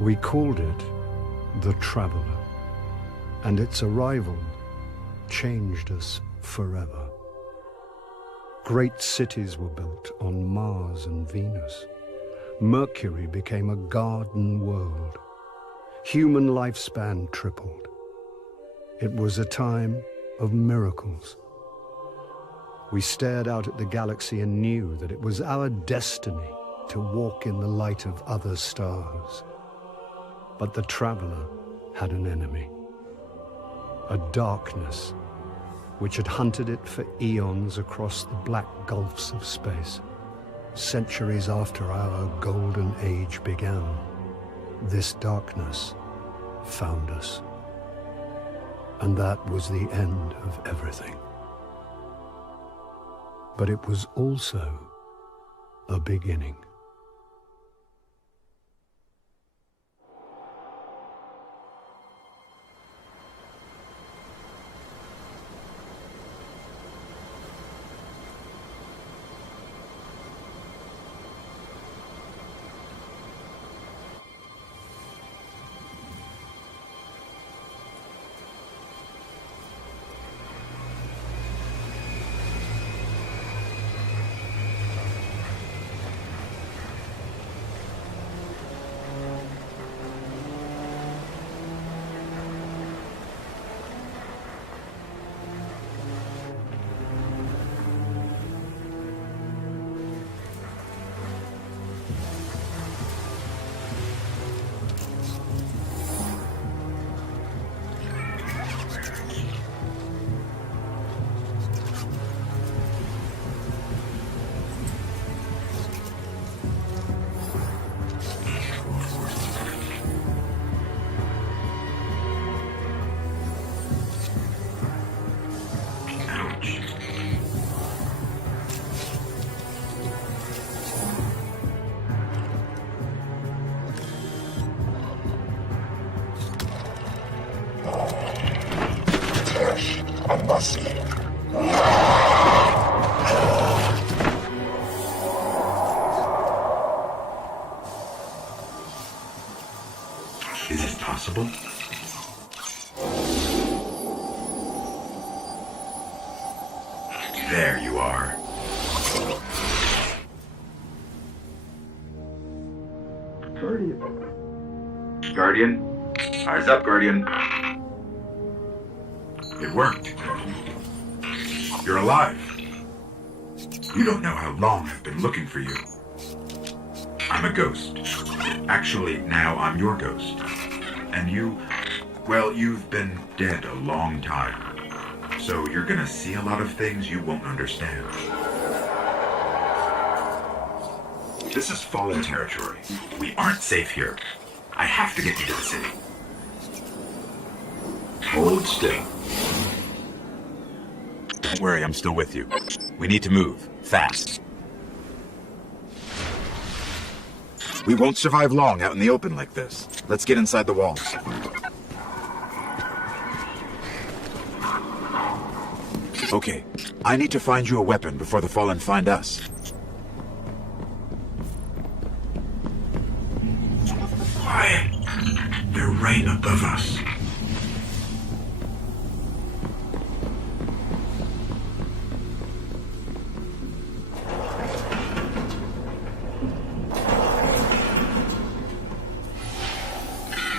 We called it the Traveler, and its arrival changed us forever. Great cities were built on Mars and Venus. Mercury became a garden world. Human lifespan tripled. It was a time of miracles. We stared out at the galaxy and knew that it was our destiny to walk in the light of other stars. But the Traveler had an enemy, a darkness which had hunted it for eons across the black gulfs of space. Centuries after our golden age began, this darkness found us. And that was the end of everything. But it was also a beginning. Is it possible? There you are. Guardian? Eyes up, Guardian. It worked. You're alive. You don't know how long I've been looking for you. I'm a ghost. Actually, now I'm your ghost. And you Well, you've been dead a long time, so you're gonna see a lot of things you won't understand. This is Fallen territory. We aren't safe here. I have to get you to the city. Hold still. Don't worry, I'm still with you. We need to move, fast. We won't survive long out in the open like this. Let's get inside the walls. Okay, I need to find you a weapon before the Fallen find us. Quiet. They're right above us.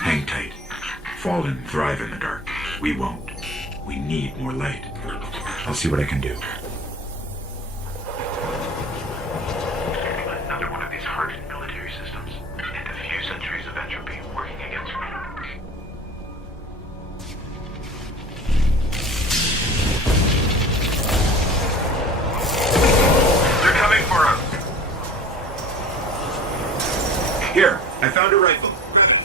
Hang tight. Fallen thrive in the dark. We won't. We need more light. I'll see what I can do. Another one of these hardened military systems, and a few centuries of entropy working against me. They're coming for us! Here, I found a rifle. Grab it.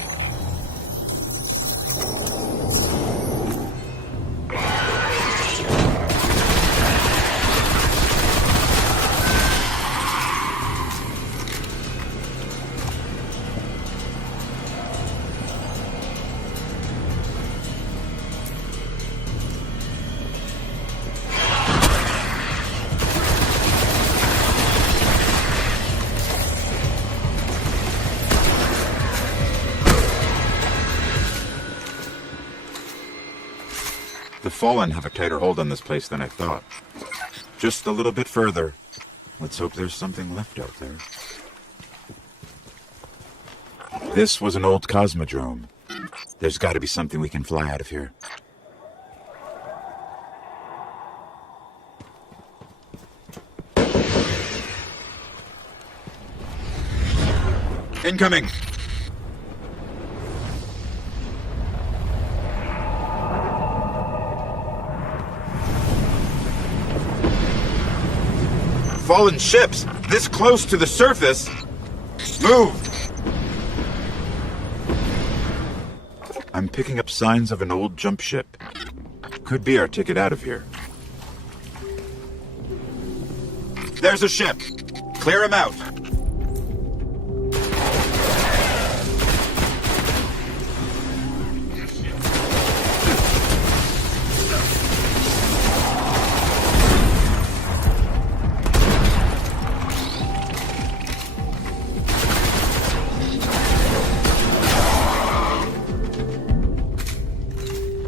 The Fallen have a tighter hold on this place than I thought. Just a little bit further. Let's hope there's something left out there. This was an old cosmodrome. There's got to be something we can fly out of here. Incoming! Fallen ships, this close to the surface. Move! I'm picking up signs of an old jump ship. Could be our ticket out of here. There's a ship. Clear him out.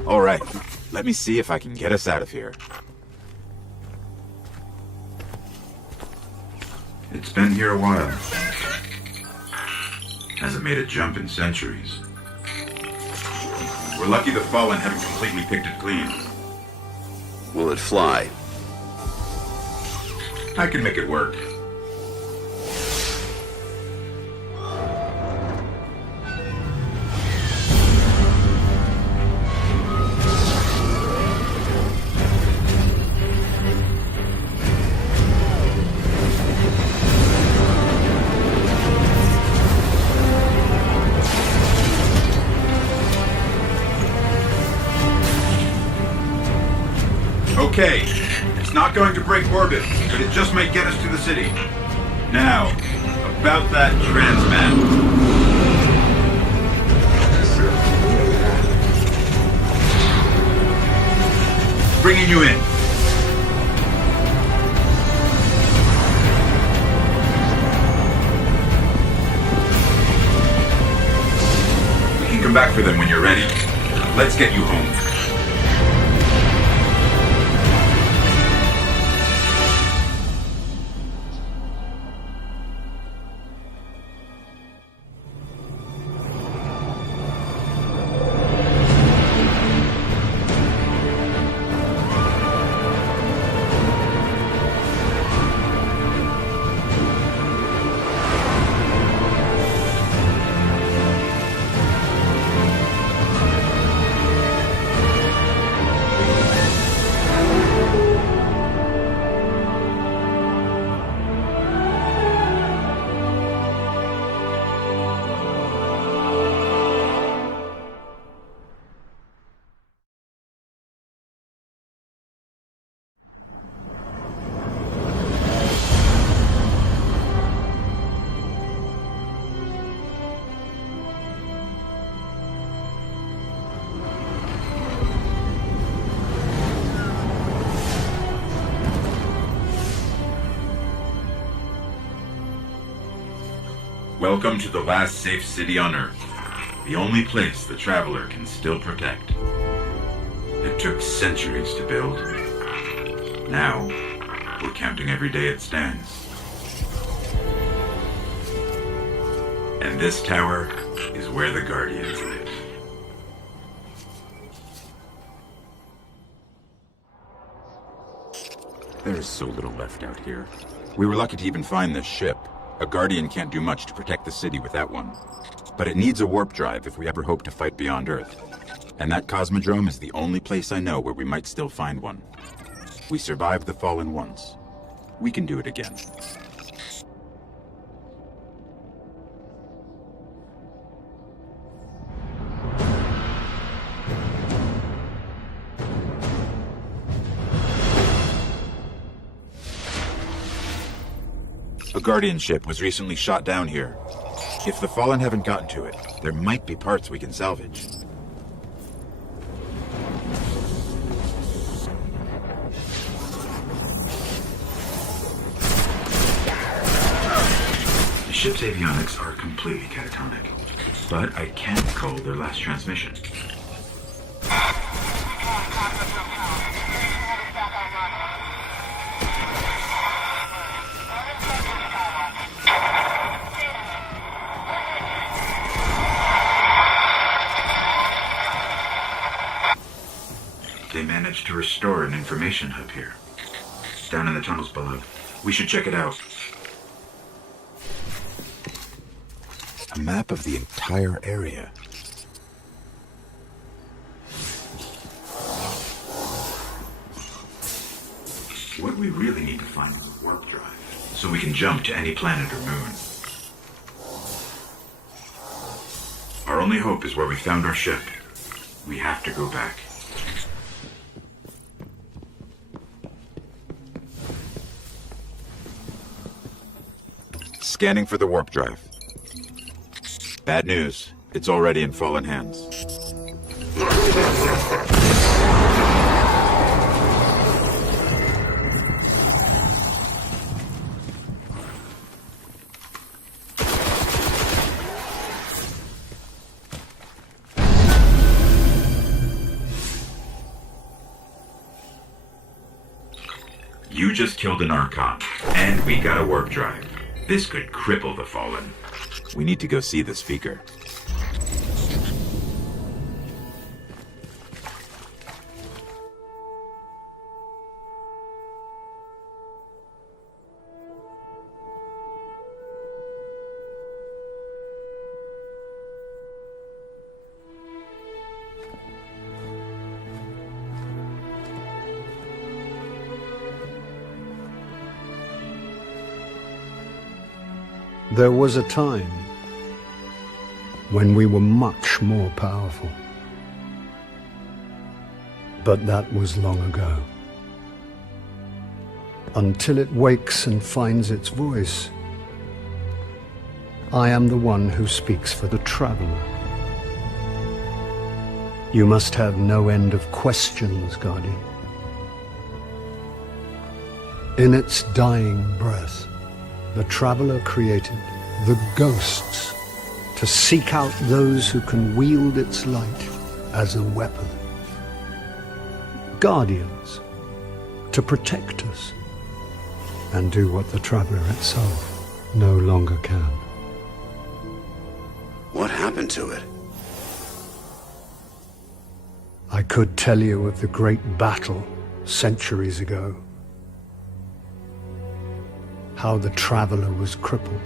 All right, let me see if I can get us out of here. It's been here a while. Hasn't made a jump in centuries. We're lucky the Fallen haven't completely picked it clean. Will it fly? I can make it work. Okay, it's not going to break orbit, but it just might get us to the city. Now, about that transmat. Bringing you in. We can come back for them when you're ready. Let's get you home. Welcome to the last safe city on Earth. The only place the Traveler can still protect. It took centuries to build. Now, we're counting every day it stands. And this tower is where the Guardians live. There is so little left out here. We were lucky to even find this ship. A Guardian can't do much to protect the city with that one. But it needs a warp drive if we ever hope to fight beyond Earth. And that Cosmodrome is the only place I know where we might still find one. We survived the Fallen once. We can do it again. A Guardian ship was recently shot down here. If the Fallen haven't gotten to it, there might be parts we can salvage. The ship's avionics are completely catatonic, but I can't call their last transmission. They managed to restore an information hub here. Down in the tunnels below. We should check it out. A map of the entire area. What we really need to find is a warp drive, so we can jump to any planet or moon. Our only hope is where we found our ship. We have to go back. Scanning for the warp drive. Bad news. It's already in Fallen hands. You just killed an Archon, and we got a warp drive. This could cripple the Fallen. We need to go see the speaker. There was a time when we were much more powerful. But that was long ago. Until it wakes and finds its voice, I am the one who speaks for the Traveler. You must have no end of questions, Guardian. In its dying breath, the Traveler created the Ghosts to seek out those who can wield its light as a weapon. Guardians to protect us and do what the Traveler itself no longer can. What happened to it? I could tell you of the great battle centuries ago. How the Traveler was crippled.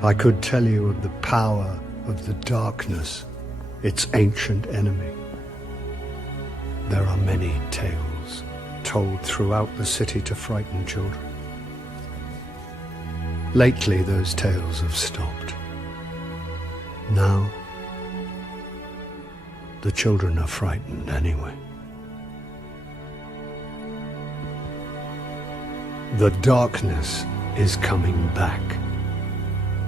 I could tell you of the power of the darkness, its ancient enemy. There are many tales told throughout the city to frighten children. Lately, those tales have stopped. Now, the children are frightened anyway. The darkness is coming back.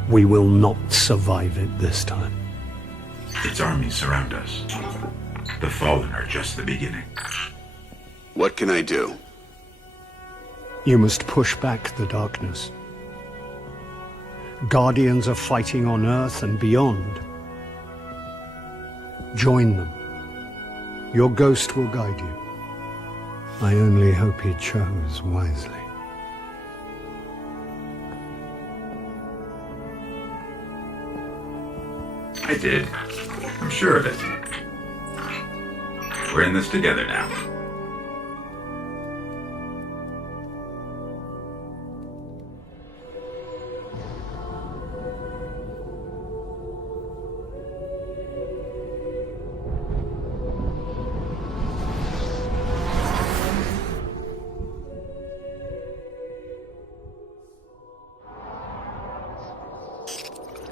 We will not survive it this time. Its armies surround us. The Fallen are just the beginning. What can I do? You must push back the darkness. Guardians are fighting on Earth and beyond. Join them. Your ghost will guide you. I only hope he chose wisely. I did. I'm sure of it. We're in this together now.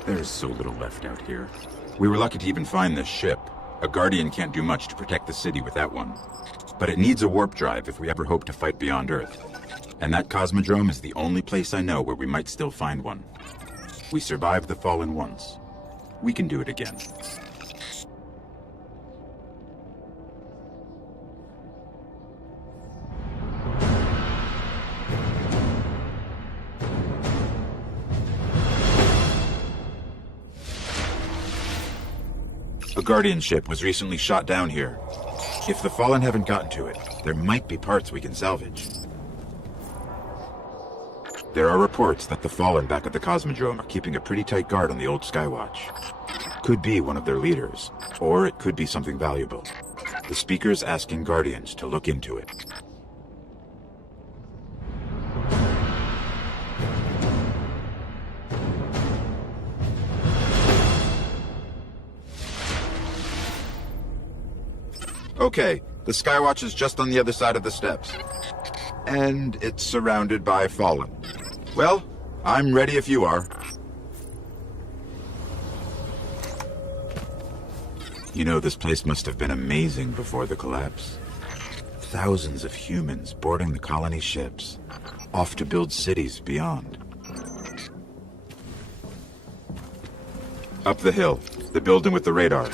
There's so little left out here. We were lucky to even find this ship. A Guardian can't do much to protect the city with that one. But it needs a warp drive if we ever hope to fight beyond Earth. And that Cosmodrome is the only place I know where we might still find one. We survived the Fallen once. We can do it again. A Guardian ship was recently shot down here. If the Fallen haven't gotten to it, there might be parts we can salvage. There are reports that the Fallen back at the Cosmodrome are keeping a pretty tight guard on the old Skywatch. Could be one of their leaders, or it could be something valuable. The speaker's asking Guardians to look into it. Okay, the Skywatch is just on the other side of the steps. And it's surrounded by Fallen. Well, I'm ready if you are. You know, this place must have been amazing before the collapse. Thousands of humans boarding the colony ships, off to build cities beyond. Up the hill, the building with the radar.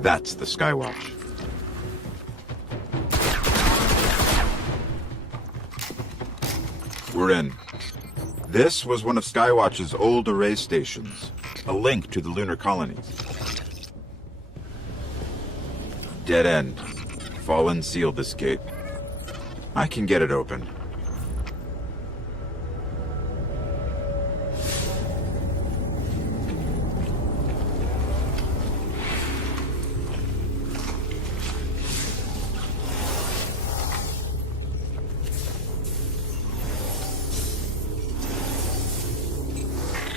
That's the Skywatch. We're in. This was one of Skywatch's old array stations, a link to the lunar colonies. Dead end. Fallen sealed this gate. I can get it open.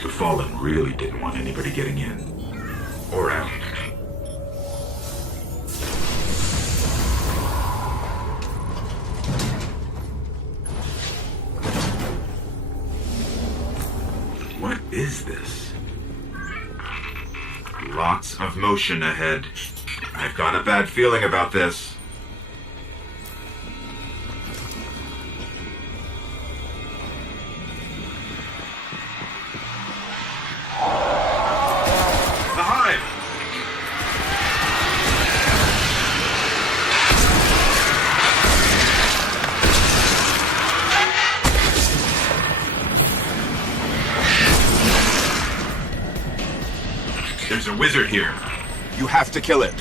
The Fallen really didn't want anybody getting in. Or out. What is this? Lots of motion ahead. I've got a bad feeling about this. The Hive! There's a wizard here. You have to kill it.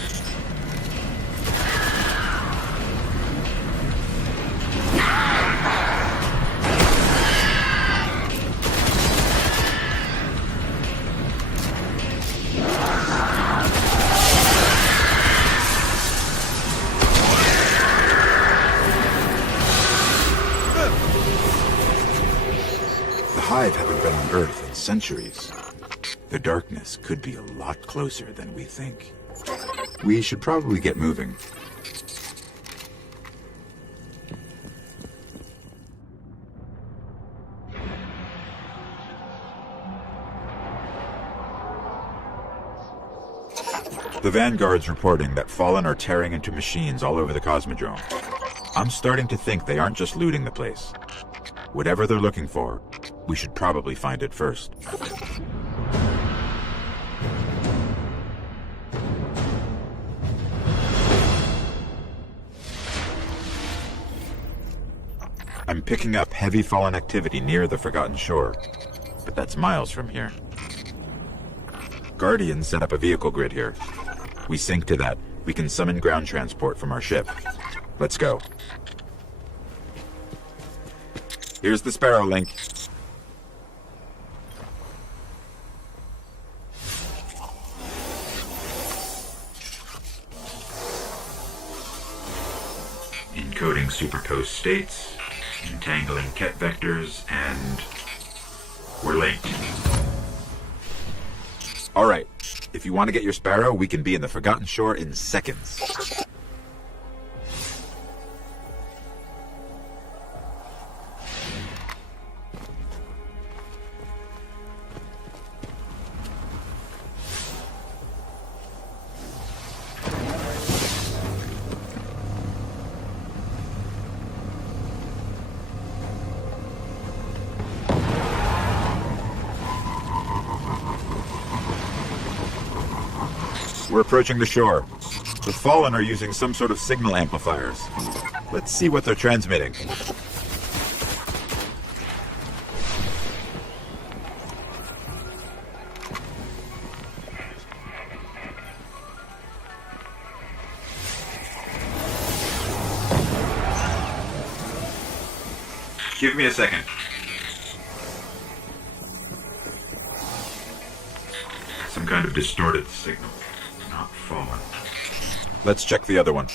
The Hive haven't been on Earth in centuries. The darkness could be a lot closer than we think. We should probably get moving. The Vanguard's reporting that Fallen are tearing into machines all over the Cosmodrome. I'm starting to think they aren't just looting the place. Whatever they're looking for, we should probably find it first. I'm picking up heavy Fallen activity near the Forgotten Shore, but that's miles from here. Guardians set up a vehicle grid here. We sync to that. We can summon ground transport from our ship. Let's go. Here's the Sparrow link. Encoding superposed states, entangling ket vectors, and we're late. All right. If you want to get your Sparrow, we can be in the Forgotten Shore in seconds. We're approaching the shore. The Fallen are using some sort of signal amplifiers. Let's see what they're transmitting. Give me a second. Some kind of distorted signal. Not Fallen. Let's check the other one.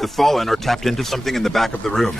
The Fallen are tapped into something in the back of the room.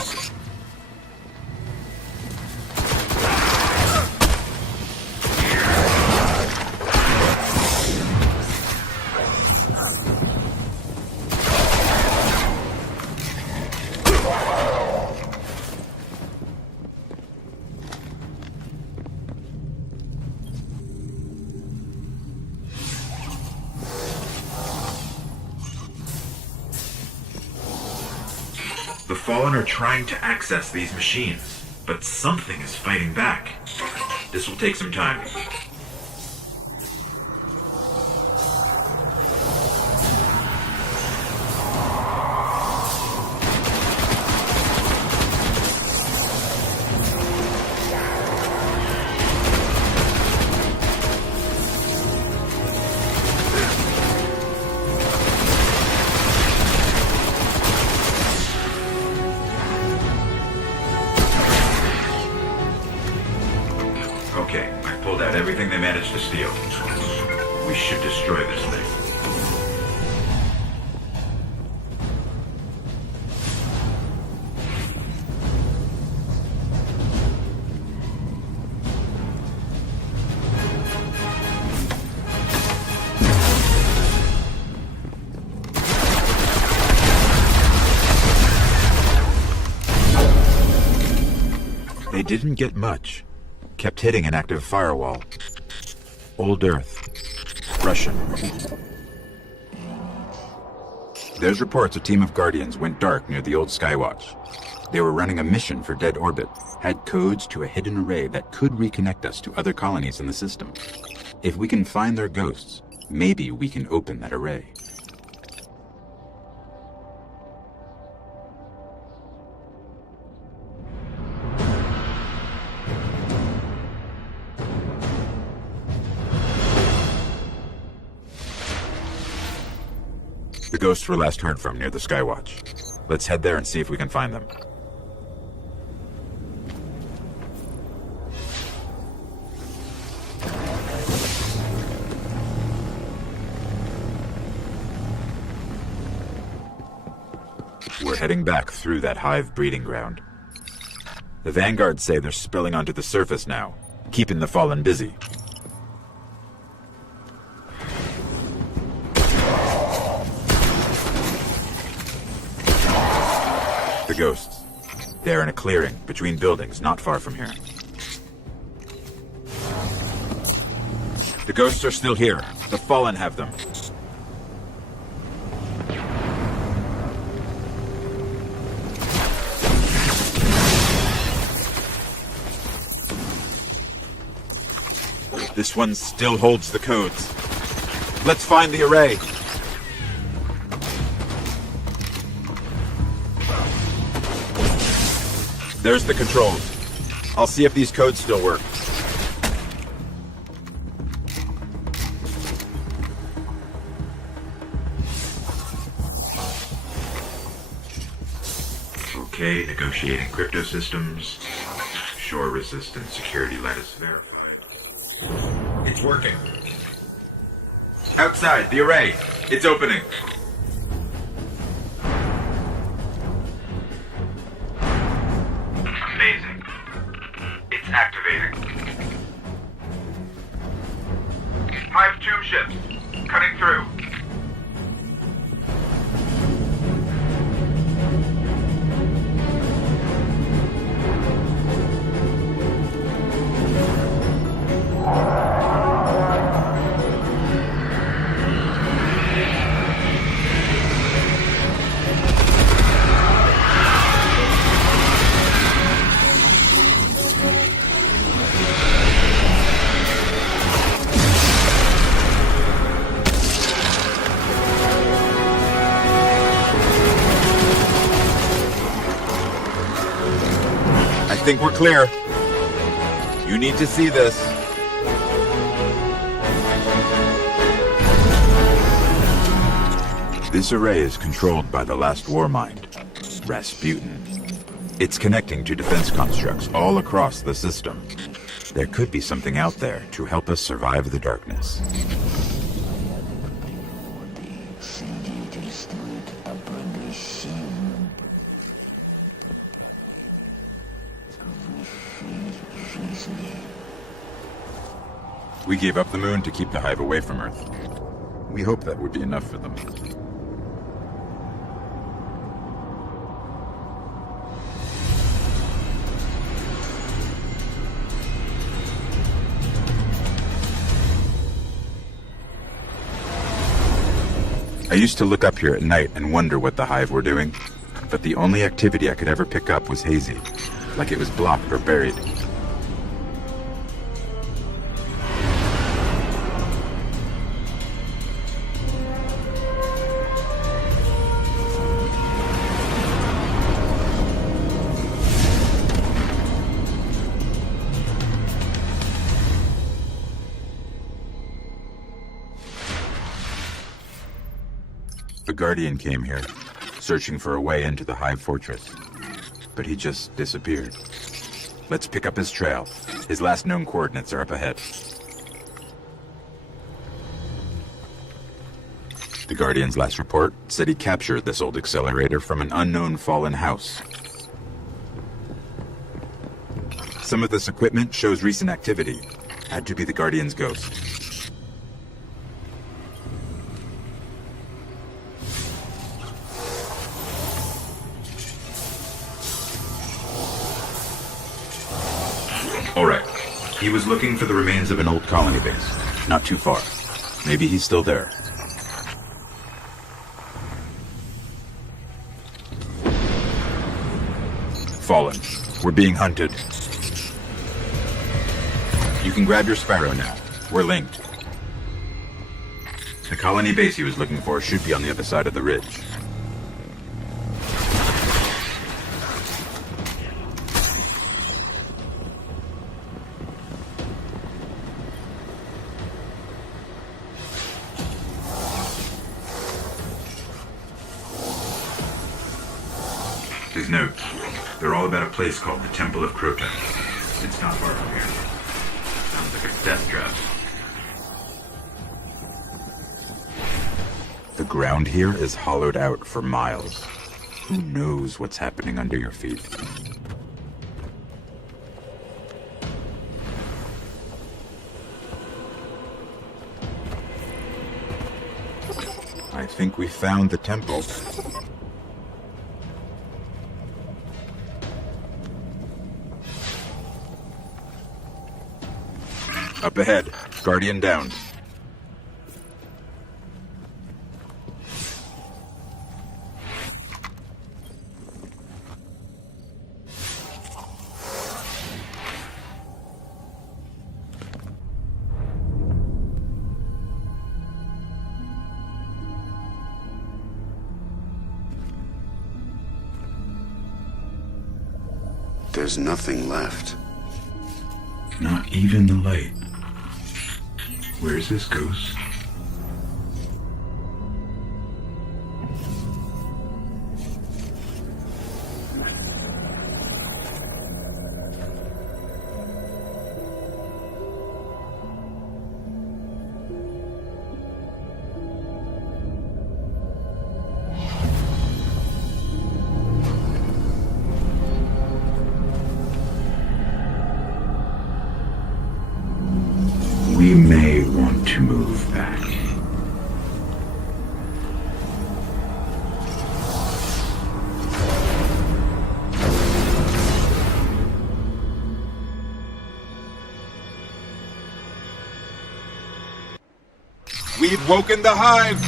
The Fallen are trying to access these machines, but something is fighting back. This will take some time. Okay, I pulled out everything they managed to steal. We should destroy this thing. They didn't get much. Kept hitting an active firewall. Old Earth. Russian. There's reports a team of Guardians went dark near the old Skywatch. They were running a mission for Dead Orbit, had codes to a hidden array that could reconnect us to other colonies in the system. If we can find their ghosts, maybe we can open that array. The ghosts were last heard from near the Skywatch. Let's head there and see if we can find them. We're heading back through that hive breeding ground. The Vanguards say they're spilling onto the surface now, keeping the Fallen busy. The ghosts. They're in a clearing between buildings not far from here. The ghosts are still here. The Fallen have them. This one still holds the codes. Let's find the array. There's the controls. I'll see if these codes still work. Okay, negotiating crypto systems. Shore-resistant security lattice verified. It's working. Outside, the array. It's opening. Amazing. It's activating. Hive 2 ships. Cutting through. I think we're clear. You need to see this. This array is controlled by the last war mind, Rasputin. It's connecting to defense constructs all across the system. There could be something out there to help us survive the darkness. We gave up the moon to keep the Hive away from Earth. We hope that would be enough for them. I used to look up here at night and wonder what the Hive were doing, but the only activity I could ever pick up was hazy, like it was blocked or buried. The Guardian came here, searching for a way into the Hive fortress, but he just disappeared. Let's pick up his trail. His last known coordinates are up ahead. The Guardian's last report said he captured this old accelerator from an unknown fallen house. Some of this equipment shows recent activity. Had to be the Guardian's ghost. Alright. He was looking for the remains of an old colony base. Not too far. Maybe he's still there. Fallen. We're being hunted. You can grab your Sparrow now. We're linked. The colony base he was looking for should be on the other side of the ridge. His notes. They're all about a place called the Temple of Crota. It's not far from here. Sounds like a death trap. The ground here is hollowed out for miles. Who knows what's happening under your feet? I think we found the temple. Up ahead. Guardian down. There's nothing left. Not even the light. Where's this ghost? We may want to move back. We've woken the hive!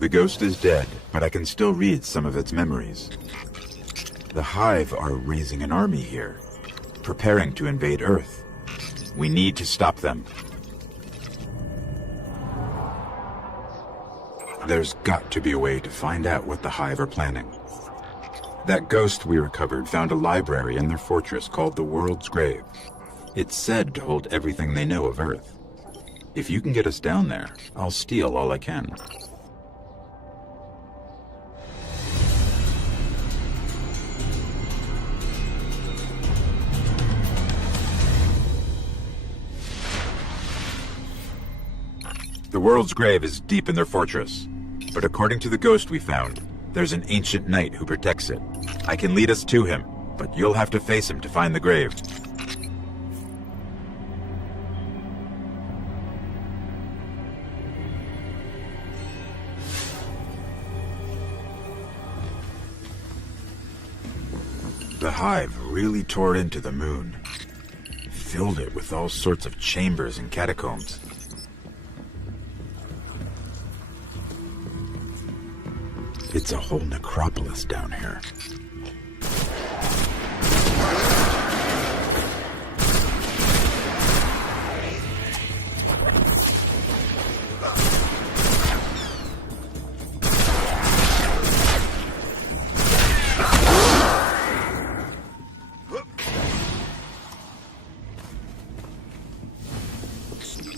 The ghost is dead, but I can still read some of its memories. The Hive are raising an army here, preparing to invade Earth. We need to stop them. There's got to be a way to find out what the Hive are planning. That ghost we recovered found a library in their fortress called the World's Grave. It's said to hold everything they know of Earth. If you can get us down there, I'll steal all I can. The World's Grave is deep in their fortress, but according to the ghost we found, there's an ancient knight who protects it. I can lead us to him, but you'll have to face him to find the grave. The Hive really tore into the moon, filled it with all sorts of chambers and catacombs. It's a whole necropolis down here.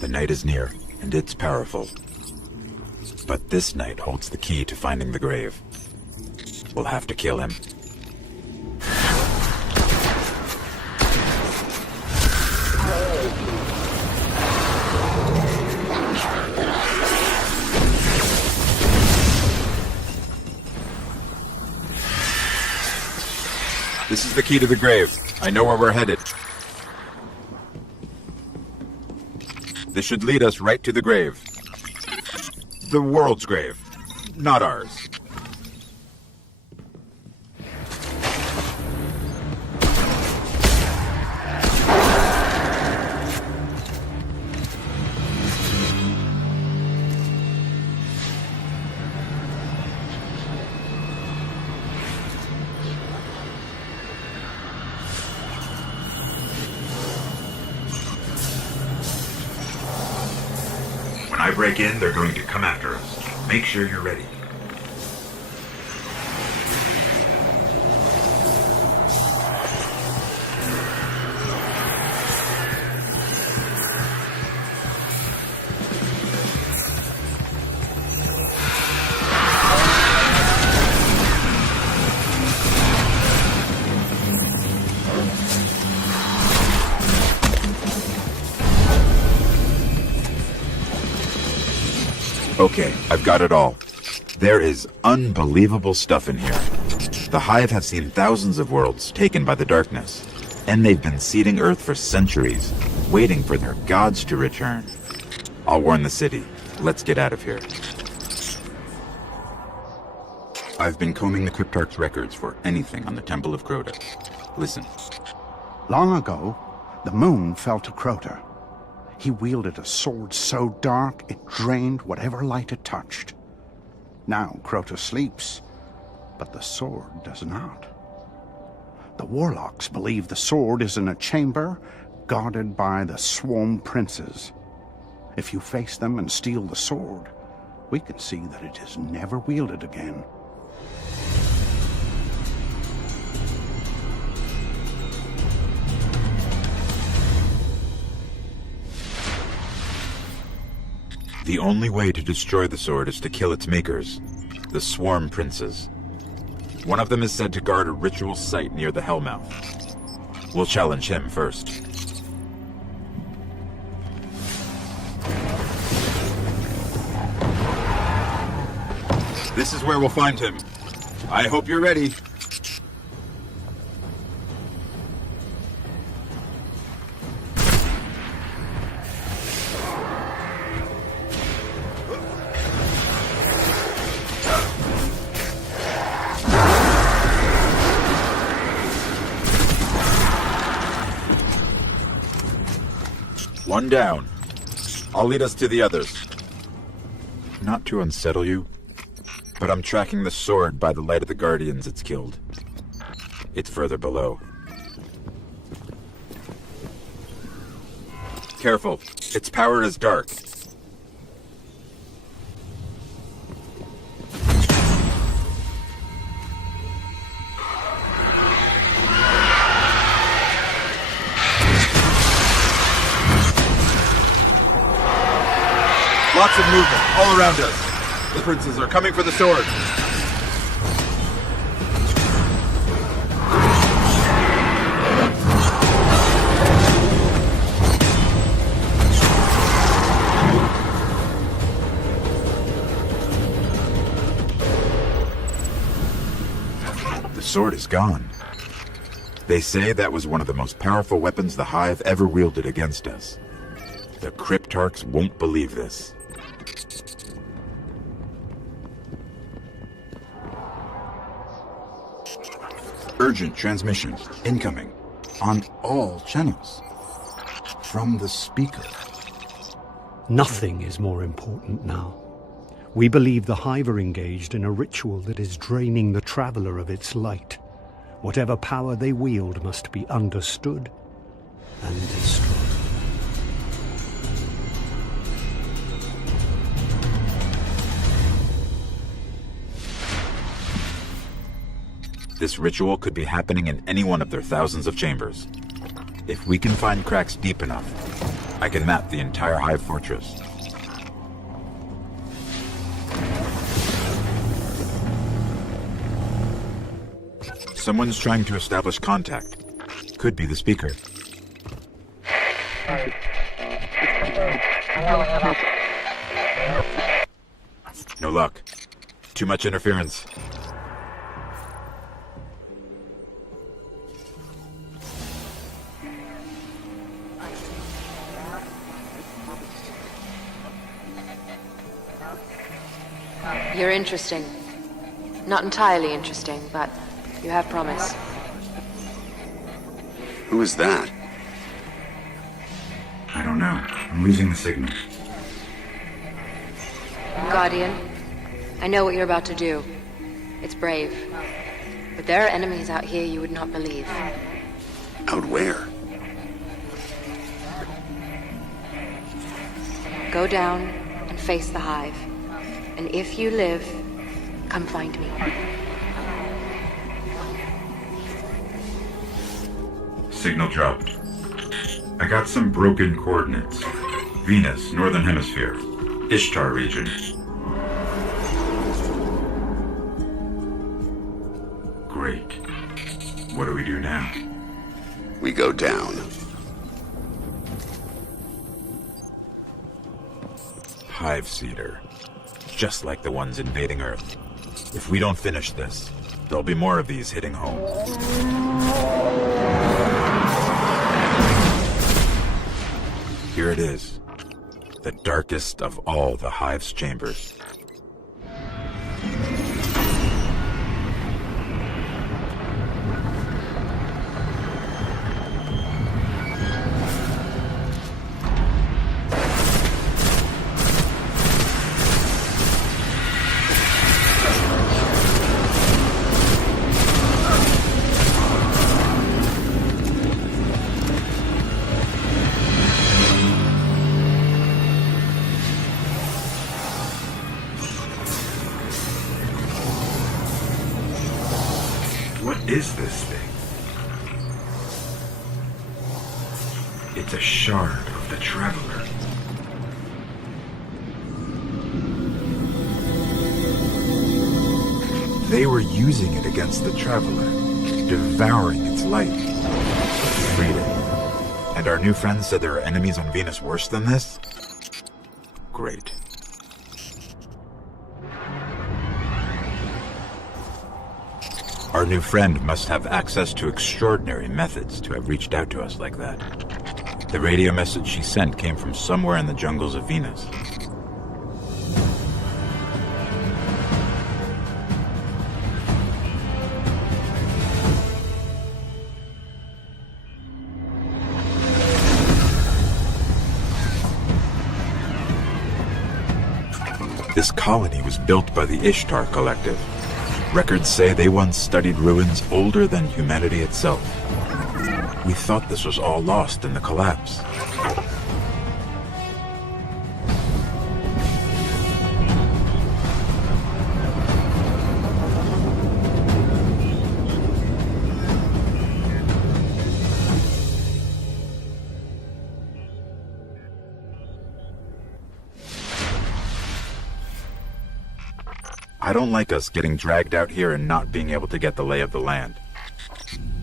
The night is near, and it's powerful. But this knight holds the key to finding the grave. We'll have to kill him. This is the key to the grave. I know where we're headed. This should lead us right to the grave. The world's grave, not ours. When I break in, they're going to come after us. Make sure you're ready. Okay, I've got it all. There is unbelievable stuff in here. The Hive have seen thousands of worlds taken by the darkness, and they've been seeding Earth for centuries, waiting for their gods to return. I'll warn the city. Let's get out of here. I've been combing the Cryptarch's records for anything on the Temple of Crota. Listen. Long ago, the moon fell to Crota. He wielded a sword so dark it drained whatever light it touched. Now Crota sleeps, but the sword does not. The warlocks believe the sword is in a chamber guarded by the Swarm Princes. If you face them and steal the sword, we can see that it is never wielded again. The only way to destroy the sword is to kill its makers, the Swarm Princes. One of them is said to guard a ritual site near the Hellmouth. We'll challenge him first. This is where we'll find him. I hope you're ready. One down. I'll lead us to the others. Not to unsettle you, but I'm tracking the sword by the light of the Guardians it's killed. It's further below. Careful. Its power is dark. Lots of movement all around us. The princes are coming for the sword. The sword is gone. They say that was one of the most powerful weapons the Hive ever wielded against us. The Cryptarchs won't believe this. Urgent transmission, incoming, on all channels. From the speaker. Nothing is more important now. We believe the Hive are engaged in a ritual that is draining the Traveler of its light. Whatever power they wield must be understood and destroyed. This ritual could be happening in any one of their thousands of chambers. If we can find cracks deep enough, I can map the entire Hive fortress. Someone's trying to establish contact. Could be the speaker. No luck. Too much interference. You're interesting. Not entirely interesting, but you have promise. Who is that? I don't know. I'm losing the signal. Guardian, I know what you're about to do. It's brave. But there are enemies out here you would not believe. Out where? Go down and face the Hive. And if you live, come find me. Signal dropped. I got some broken coordinates. Venus, Northern Hemisphere. Ishtar region. Great. What do we do now? We go down. Hive Seeder. just like the ones invading Earth. If we don't finish this, there'll be more of these hitting home. Here it is. The darkest of all the Hive's chambers. What is this thing? It's a shard of the Traveler. They were using it against the Traveler, devouring its light. Freedom. And our new friend said there are enemies on Venus worse than this? Great. Our new friend must have access to extraordinary methods to have reached out to us like that. The radio message she sent came from somewhere in the jungles of Venus. This colony was built by the Ishtar Collective. Records say they once studied ruins older than humanity itself. We thought this was all lost in the collapse. I don't like us getting dragged out here and not being able to get the lay of the land.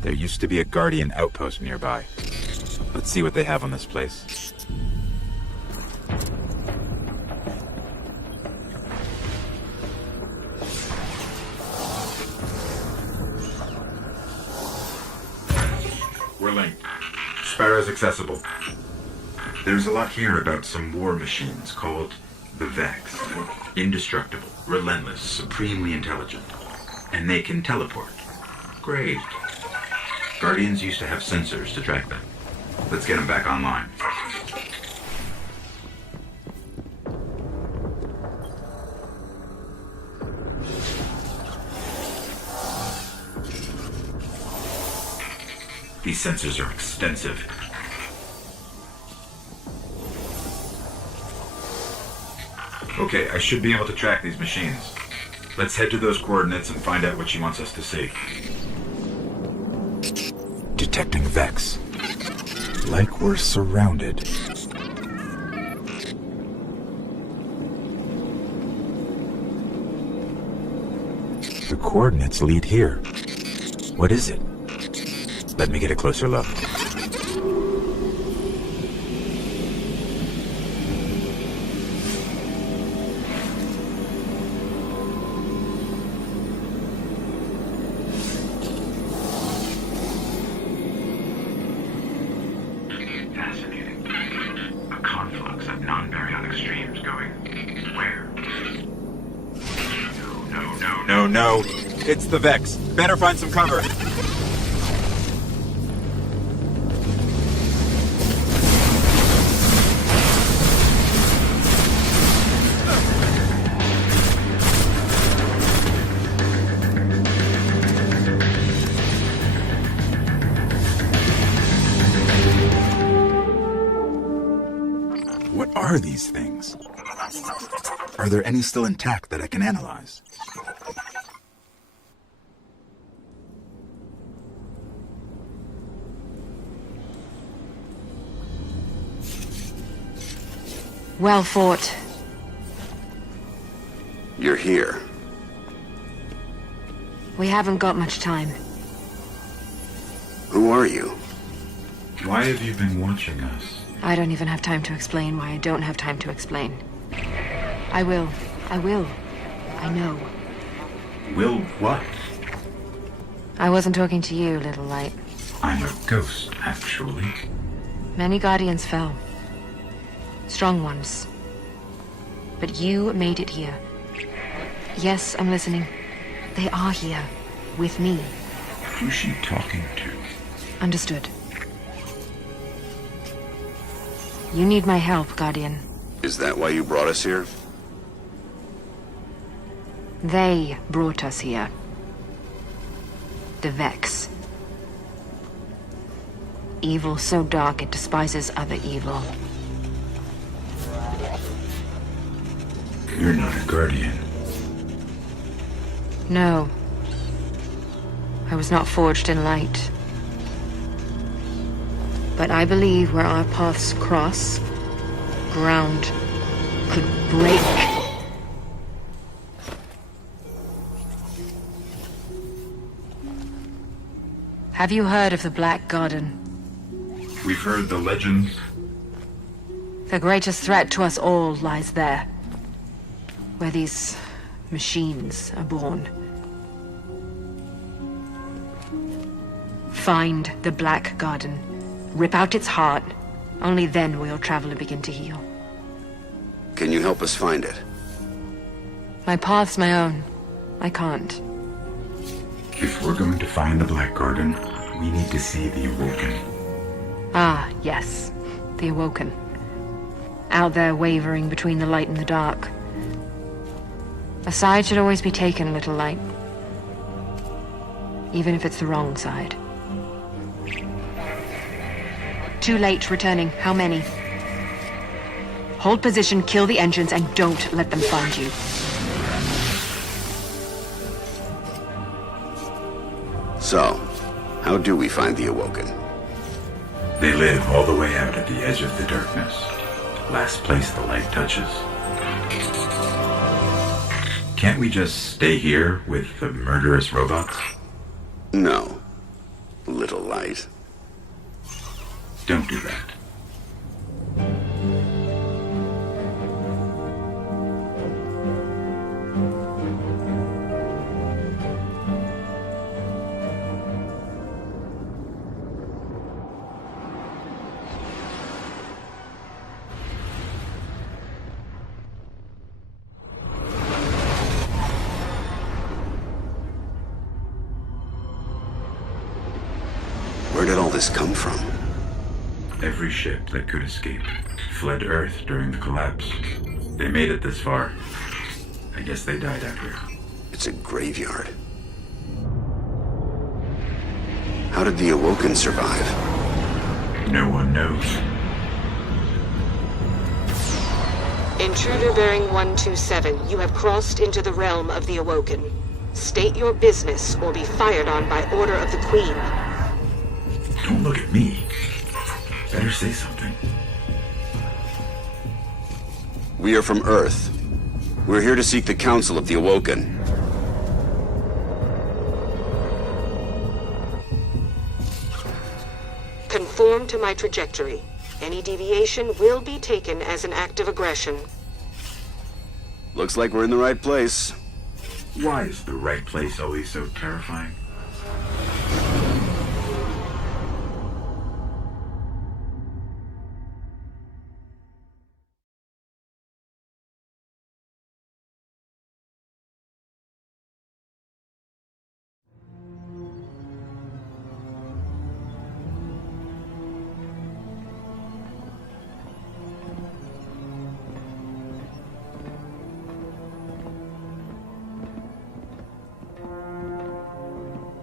There used to be a Guardian outpost nearby. Let's see what they have on this place. We're linked. Sparrow's accessible. There's a lot here about some war machines called the Vex. Indestructible, relentless, supremely intelligent. And they can teleport. Great. Guardians used to have sensors to track them. Let's get them back online. These sensors are extensive. Okay, I should be able to track these machines. Let's head to those coordinates and find out what she wants us to see. Detecting Vex. Like we're surrounded. The coordinates lead here. What is it? Let me get a closer look. Fascinating. A conflux of non-baryonic streams going where? No. It's the Vex. Better find some cover. What are these things? Are there any still intact that I can analyze? Well fought. You're here. We haven't got much time. Who are you? Why have you been watching us? I don't even have time to explain why I don't have time to explain. I will, I will. I know. Will what? I wasn't talking to you, little light. I'm a ghost, actually. Many Guardians fell. Strong ones. But you made it here. Yes, I'm listening. They are here. With me. Who's she talking to? Understood. You need my help, Guardian. Is that why you brought us here? They brought us here. The Vex. Evil so dark it despises other evil. You're not a Guardian. No. I was not forged in light. But I believe where our paths cross, ground could break. Have you heard of the Black Garden? We've heard the legends. The greatest threat to us all lies there. Where these machines are born. Find the Black Garden. Rip out its heart. Only then will your traveler begin to heal. Can you help us find it? My path's my own. I can't. If we're going to find the Black Garden, we need to see the Awoken. Ah, yes. The Awoken. Out there wavering between the light and the dark. A side should always be taken, little light. Even if it's the wrong side. Too late returning. How many? Hold position, kill the engines, and don't let them find you. So, how do we find the Awoken? They live all the way out at the edge of the darkness. Last place the light touches. Can't we just stay here with the murderous robots? No. Little light. Don't do that. Where did all this come from? Every ship that could escape fled Earth during the collapse. They made it this far. I guess they died out here. It's a graveyard. How did the Awoken survive? No one knows. Intruder bearing 127, you have crossed into the realm of the Awoken. State your business or be fired on by order of the Queen. Don't look at me. Better say something. We are from Earth. We're here to seek the Council of the Awoken. Conform to my trajectory. Any deviation will be taken as an act of aggression. Looks like we're in the right place. Why is the right place always so terrifying?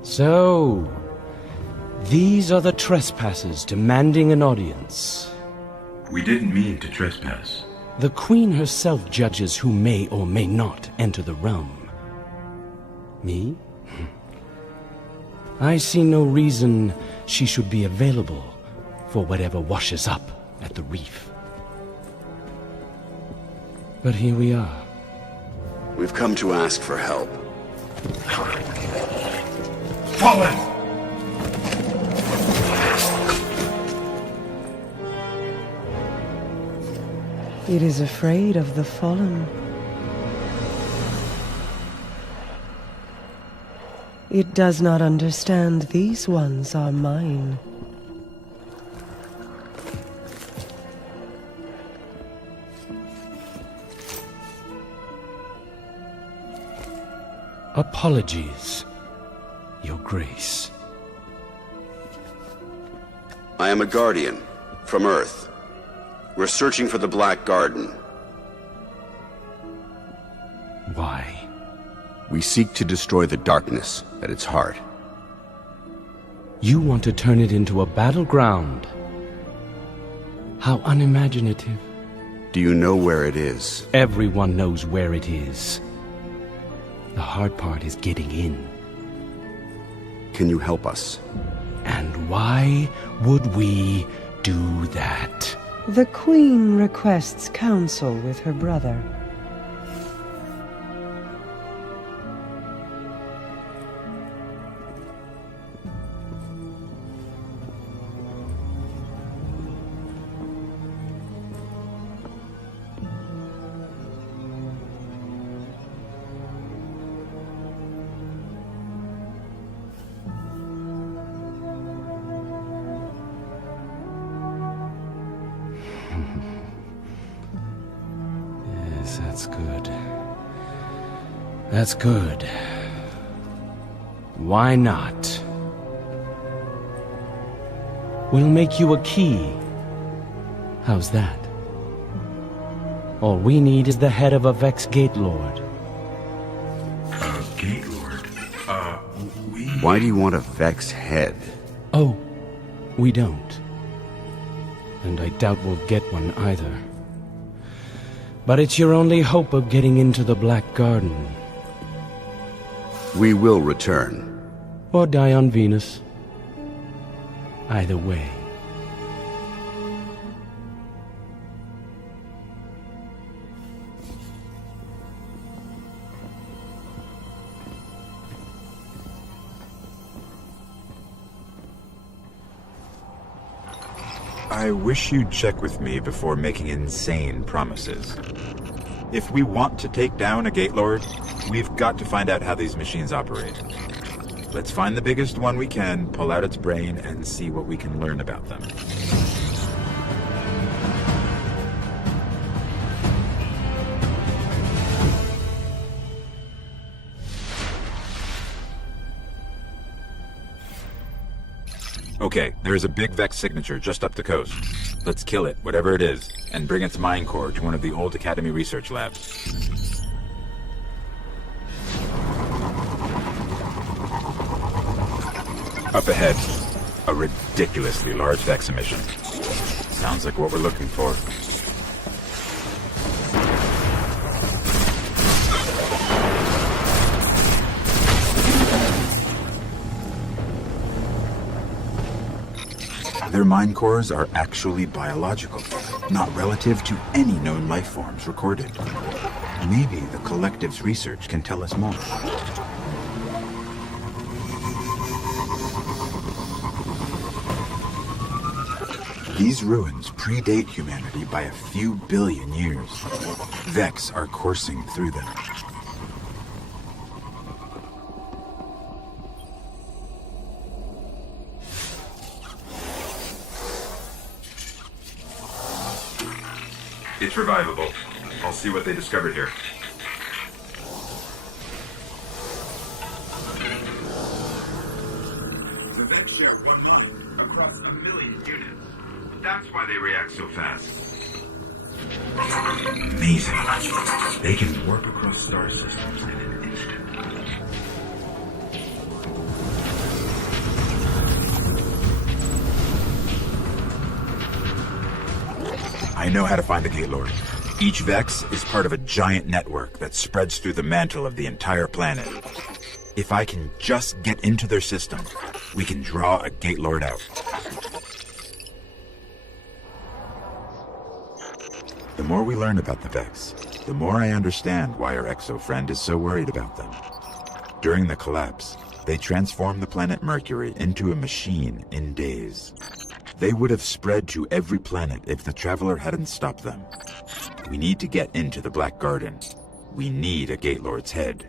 So, these are the trespassers demanding an audience. We didn't mean to trespass. The Queen herself judges who may or may not enter the realm. Me? I see no reason she should be available for whatever washes up at the reef. But here we are. We've come to ask for help. Fallen! It is afraid of the fallen. It does not understand these ones are mine. Apologies, Your Grace. I am a Guardian, from Earth. We're searching for the Black Garden. Why? We seek to destroy the darkness at its heart. You want to turn it into a battleground? How unimaginative. Do you know where it is? Everyone knows where it is. The hard part is getting in. Can you help us? And why would we do that? The Queen requests counsel with her brother. Yes, that's good. That's good. Why not? We'll make you a key. How's that? All we need is the head of a Vex Gate Lord. Gate Lord? Why do you want a Vex head? Oh, we don't. And I doubt we'll get one either. But it's your only hope of getting into the Black Garden. We will return. Or die on Venus. Either way. I wish you'd check with me before making insane promises. If we want to take down a Gate Lord, we've got to find out how these machines operate. Let's find the biggest one we can, pull out its brain, and see what we can learn about them. Okay, there's a big Vex signature just up the coast. Let's kill it, whatever it is, and bring its mind core to one of the old Academy research labs. Up ahead, a ridiculously large Vex emission. Sounds like what we're looking for. Their mind cores are actually biological, not relative to any known life forms recorded. Maybe the Collective's research can tell us more. These ruins predate humanity by a few billion years. Vex are coursing through them. It's revivable. I'll see what they discovered here. The Vex share one line across 1 million units. That's why they react so fast. Amazing. They can warp across star systems in an instant. I know how to find the Gate Lord. Each Vex is part of a giant network that spreads through the mantle of the entire planet. If I can just get into their system, we can draw a Gate Lord out. The more we learn about the Vex, the more I understand why our Exo friend is so worried about them. During the collapse, they transformed the planet Mercury into a machine in days. They would have spread to every planet if the Traveler hadn't stopped them. We need to get into the Black Garden. We need a Gate Lord's head.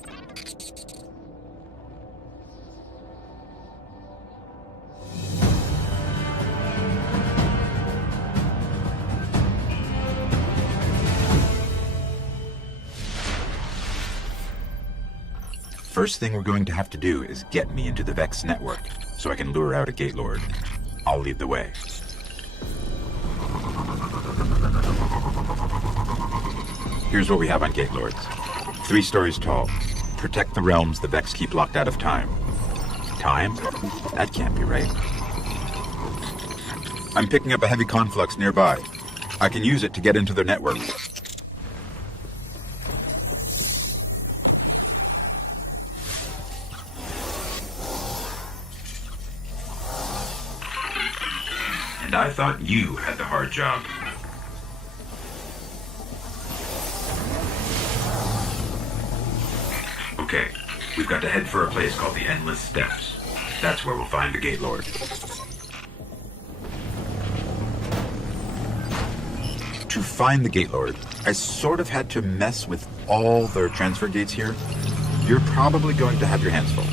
first thing we're going to have to do is get me into the Vex network, so I can lure out a Gate Lord. I'll lead the way. Here's what we have on Gate Lords. 3 stories tall. Protect the realms the Vex keep locked out of time. Time? That can't be right. I'm picking up a heavy conflux nearby. I can use it to get into their network. And I thought you had the hard job. Okay, we've got to head for a place called the Endless Steps. That's where we'll find the Gate Lord. To find the Gate Lord, I sort of had to mess with all their transfer gates here. You're probably going to have your hands full.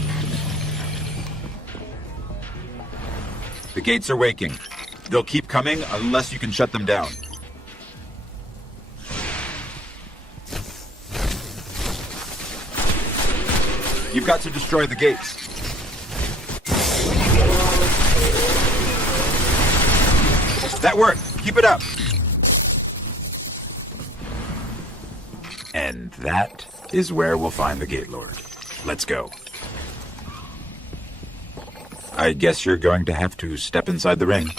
The gates are waking. They'll keep coming unless you can shut them down. You've got to destroy the gates. That worked. Keep it up. And that is where we'll find the Gate Lord. Let's go. I guess you're going to have to step inside the ring.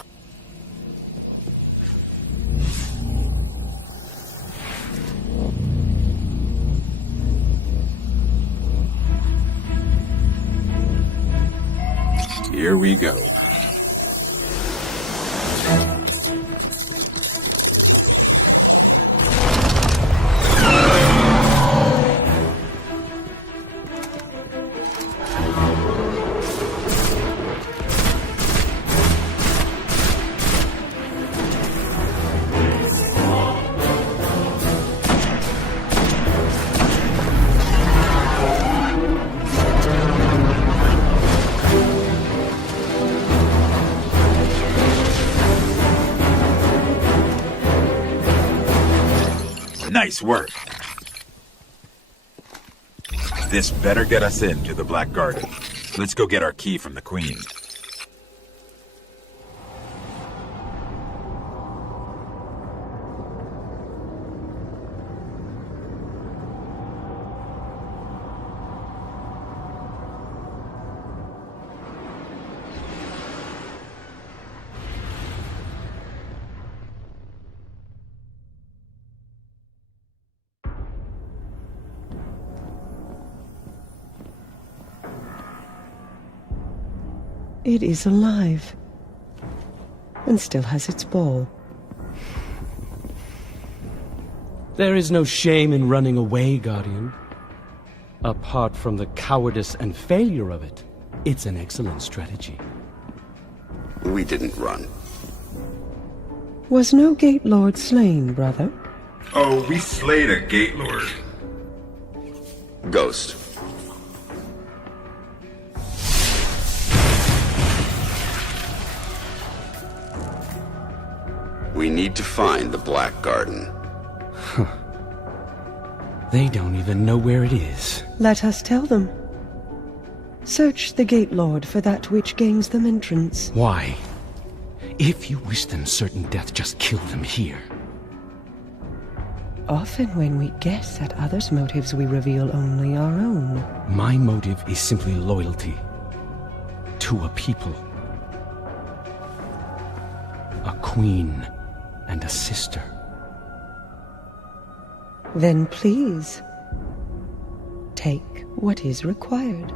Here we go. Nice work. This better get us into the Black Garden. Let's go get our key from the Queen. It is alive, and still has its ball. There is no shame in running away, Guardian. Apart from the cowardice and failure of it, it's an excellent strategy. We didn't run. Was no Gate Lord slain, brother? Oh, we slayed a Gate Lord. Ghost. We need to find the Black Garden. They don't even know where it is. Let us tell them. Search the Gate Lord for that which gains them entrance. Why? If you wish them certain death, just kill them here. Often when we guess at others' motives, we reveal only our own. My motive is simply loyalty to a people. A queen and a sister. Then please, take what is required.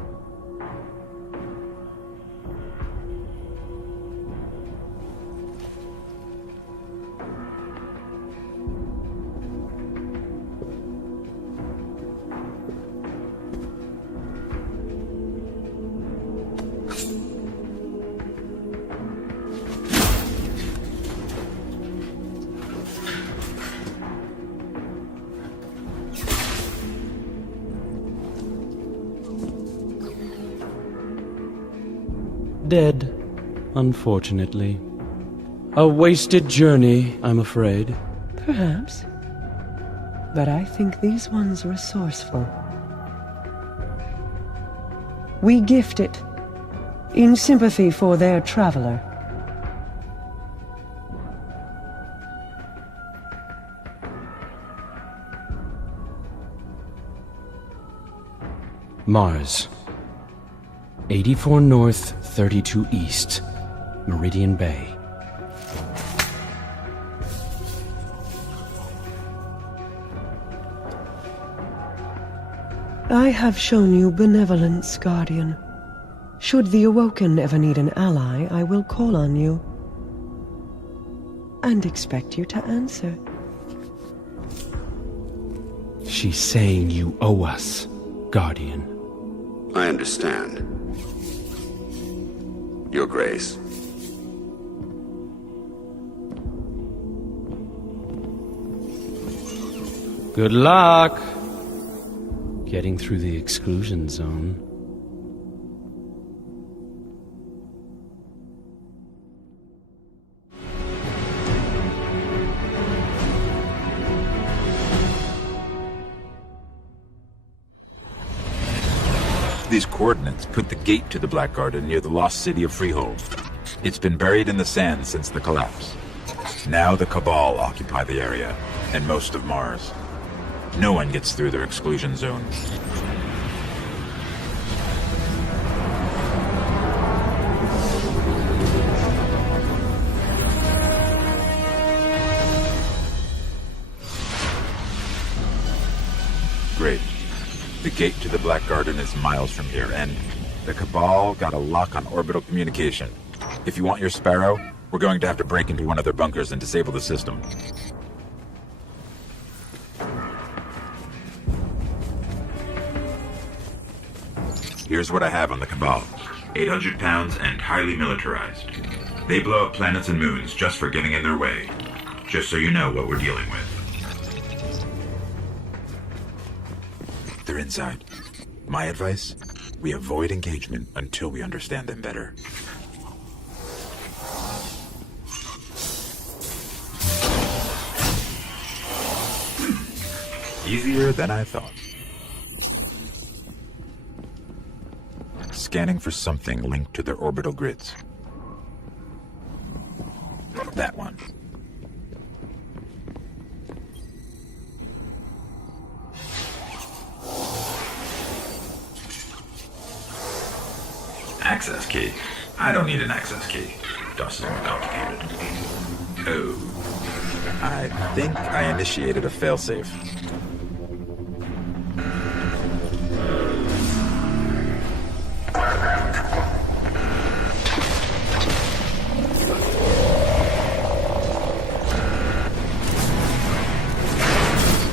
Dead, unfortunately. A wasted journey, I'm afraid. Perhaps. But I think these ones resourceful. We gift it, in sympathy for their traveler. Mars. 84 North, 32 East. Meridian Bay. I have shown you benevolence, Guardian. Should the Awoken ever need an ally, I will call on you. And expect you to answer. She's saying you owe us, Guardian. I understand. Your Grace. Good luck getting through the exclusion zone. These coordinates put the gate to the Black Garden near the lost city of Freehold. It's been buried in the sand since the collapse. Now the Cabal occupy the area, and most of Mars. No one gets through their exclusion zone. Great. The gate to the Black Garden is miles from here, and the Cabal got a lock on orbital communication. If you want your Sparrow, we're going to have to break into one of their bunkers and disable the system. Here's what I have on the Cabal. 800 pounds and highly militarized. They blow up planets and moons just for getting in their way. Just so you know what we're dealing with. They're inside. My advice? We avoid engagement until we understand them better. Easier than I thought. Scanning for something linked to their orbital grids. That one. Access key? I don't need an access key. DOS is more complicated. Oh. I think I initiated a failsafe.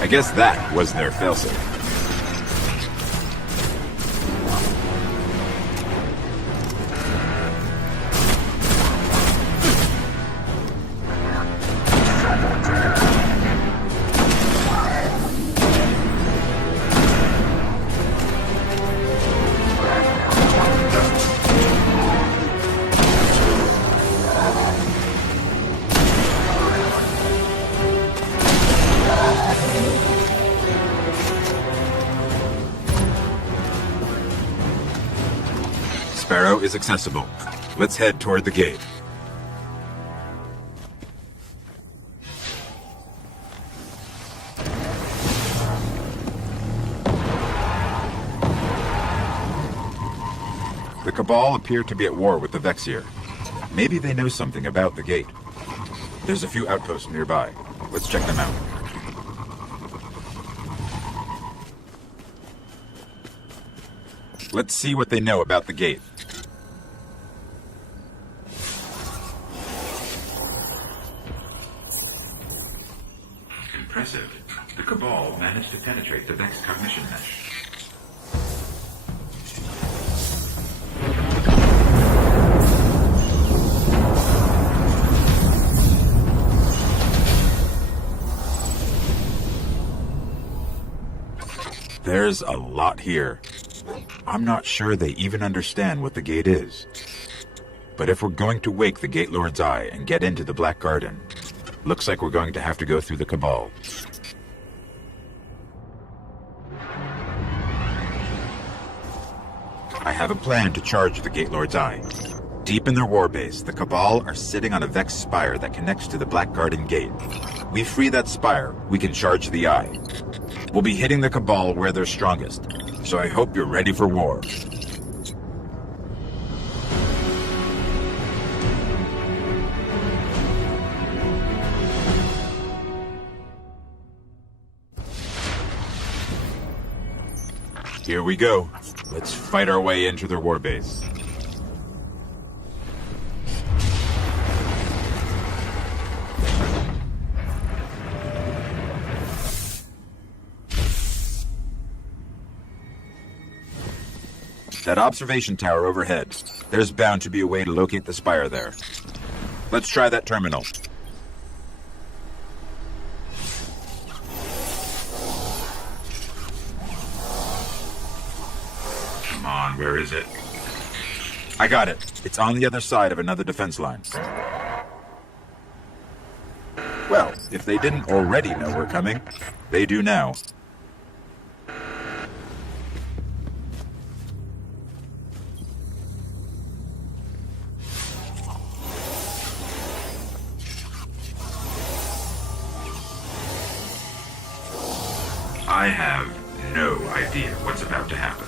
I guess that was their failsafe. Sparrow is accessible. Let's head toward the gate. The Cabal appear to be at war with the Vexier. Maybe they know something about the gate. There's a few outposts nearby. Let's check them out. Let's see what they know about the gate. Impressive. The Cabal managed to penetrate the Vex cognition mesh. There's a lot here. I'm not sure they even understand what the gate is. But if we're going to wake the Gate Lord's eye and get into the Black Garden, looks like we're going to have to go through the Cabal. I have a plan to charge the Gatelord's Eye. Deep in their warbase, the Cabal are sitting on a Vex spire that connects to the Black Garden Gate. We free that spire, we can charge the Eye. We'll be hitting the Cabal where they're strongest, so I hope you're ready for war. Here we go. Let's fight our way into their warbase. That observation tower overhead. There's bound to be a way to locate the spire there. Let's try that terminal. Come on, where is it? I got it. It's on the other side of another defense line. Well, if they didn't already know we're coming, they do now. I have no idea what's about to happen.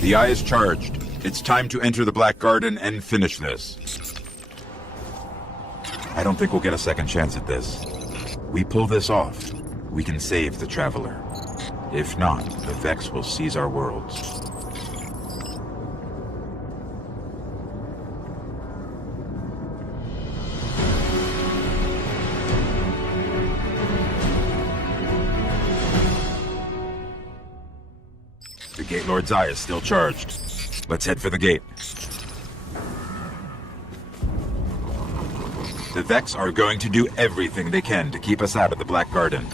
The Eye is charged. It's time to enter the Black Garden and finish this. I don't think we'll get a second chance at this. We pull this off, we can save the Traveler. If not, the Vex will seize our worlds. The Gatelord's Eye is still charged. Let's head for the gate. The Vex are going to do everything they can to keep us out of the Black Garden.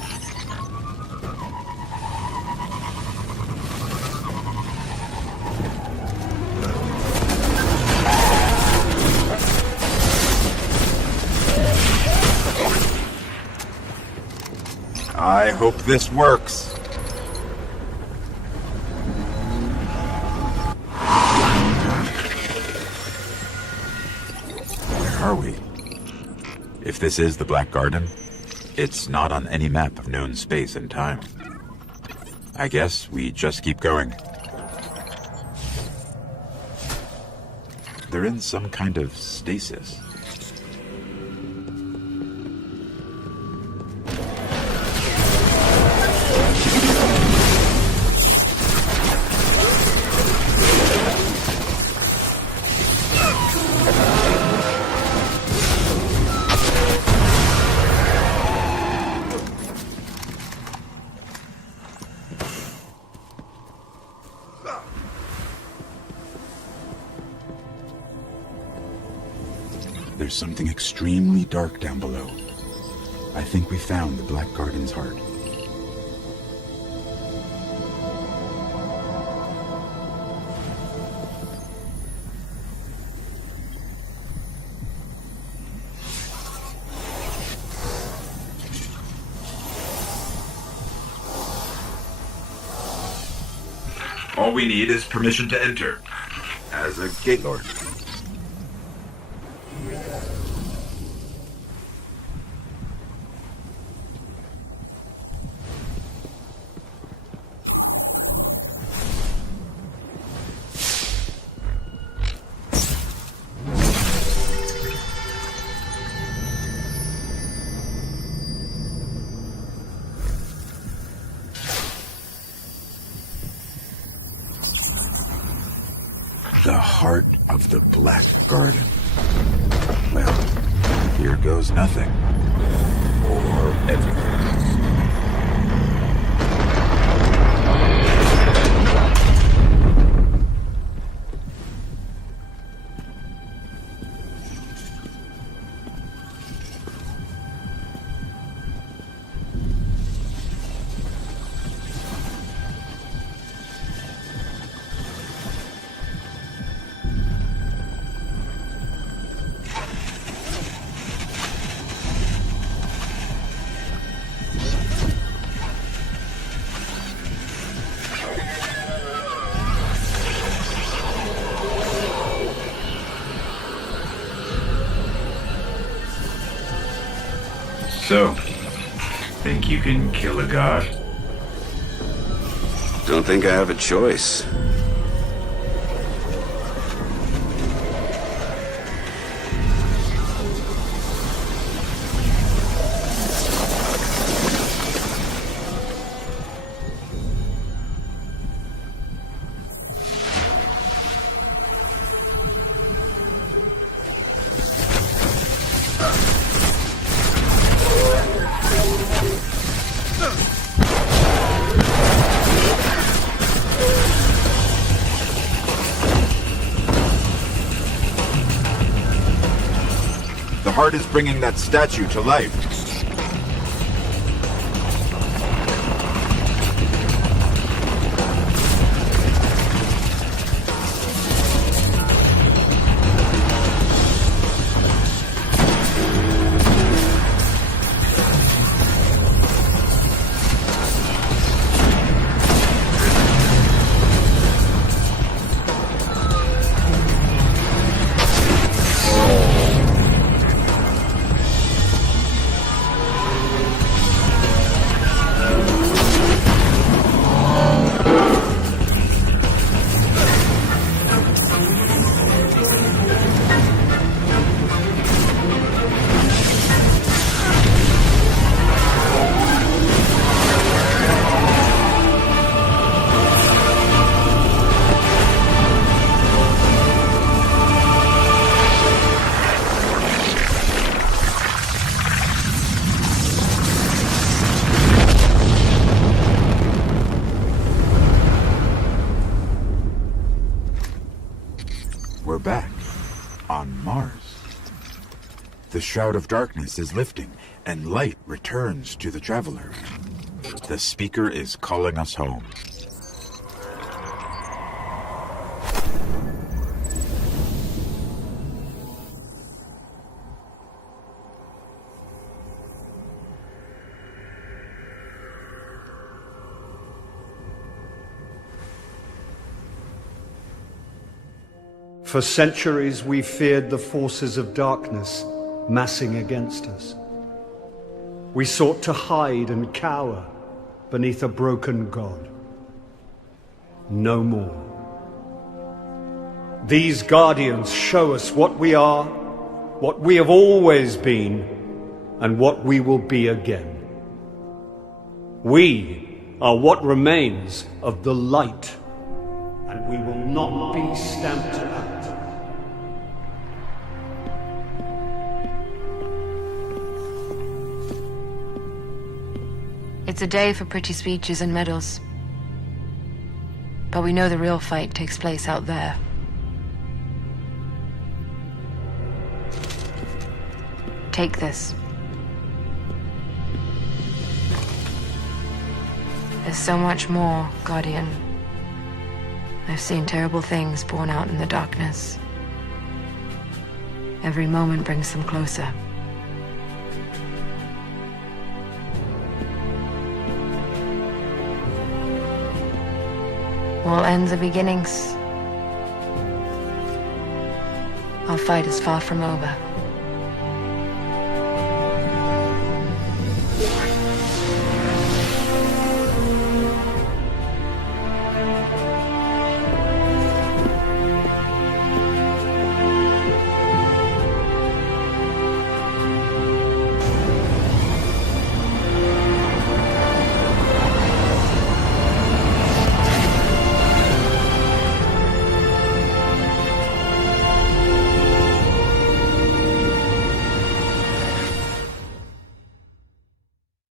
I hope this works. Are we? If this is the Black Garden, it's not on any map of known space and time. I guess we just keep going. They're in some kind of stasis. There's something extremely dark down below. I think we found the Black Garden's heart. All we need is permission to enter. As a gate lord. The heart of the Black Garden. Well, here goes nothing. Or everything. So, think you can kill a god? Don't think I have a choice. The heart is bringing that statue to life. We're back. On Mars. The Shroud of Darkness is lifting, and light returns to the traveler. The speaker is calling us home. For centuries we feared the forces of darkness massing against us. We sought to hide and cower beneath a broken god. No more. These guardians show us what we are, what we have always been, and what we will be again. We are what remains of the light, and we will not be stamped out. It's a day for pretty speeches and medals. But we know the real fight takes place out there. Take this. There's so much more, Guardian. I've seen terrible things born out in the darkness. Every moment brings them closer. All ends are beginnings. Our fight is far from over.